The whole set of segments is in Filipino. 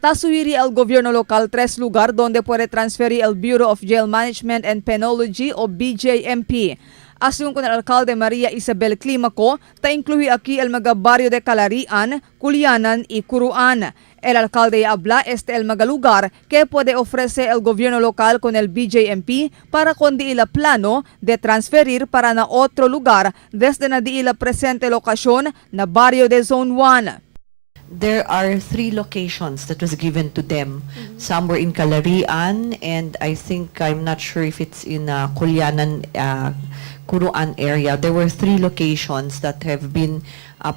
Tasuiri el gobierno local 3 lugar donde puede transferir el Bureau of Jail Management and Penology o BJMP. Asunto con el alcalde Maria Isabel Climaco, ta incluye aquí el mga barrio de Calarian, Culianan y Curuan. El alcalde habla el mga lugar que puede ofrecer el gobierno local con el BJMP para kundi ila plano de transferir para na otro lugar desde na di ila presente lokasyon na barrio de Zone 1. There are 3 locations that was given to them. Some were in Calarian, and I'm not sure if it's in Culianan, Curuan area. There were 3 locations that have been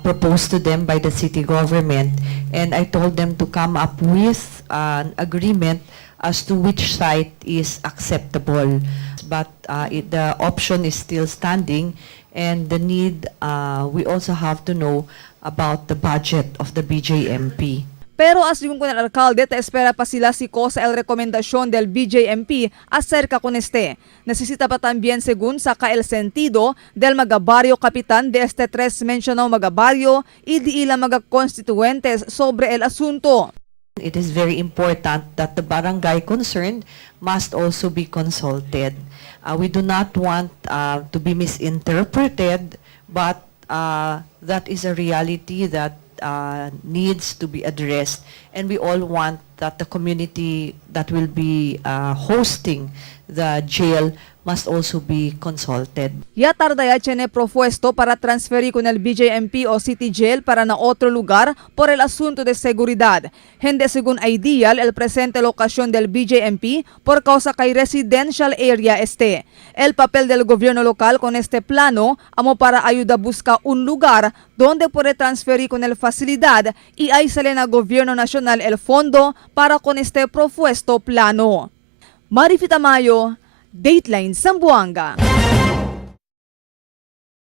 proposed to them by the city government, and I told them to come up with an agreement as to which site is acceptable. But the option is still standing, and the need, we also have to know about the budget of the BJMP. Pero asunto con el alcalde, te espera pa sila si cosa el rekomendasyon del BJMP acerca con este. Necesita pa también según saca el sentido del mga barrio kapitan de este 3 mencionado mga barrio y di ila mga constituentes sobre el asunto. It is very important that the barangay concerned must also be consulted. We do not want to be misinterpreted, but that is a reality that needs to be addressed, and we all want that the community that will be hosting the jail must also be consulted. Ya tardaya tiene propuesto para transferir con el BJMP o City Jail para na otro lugar por el asunto de seguridad. Hindi según ideal el presente locación del BJMP por causa kay residential area este. El papel del gobierno local con este plano amo para ayuda busca un lugar donde puede transferir con el facilidad y ay sale na gobierno nacional el fondo para con este propuesto plano. Marifita Mayo, Dateline Zamboanga.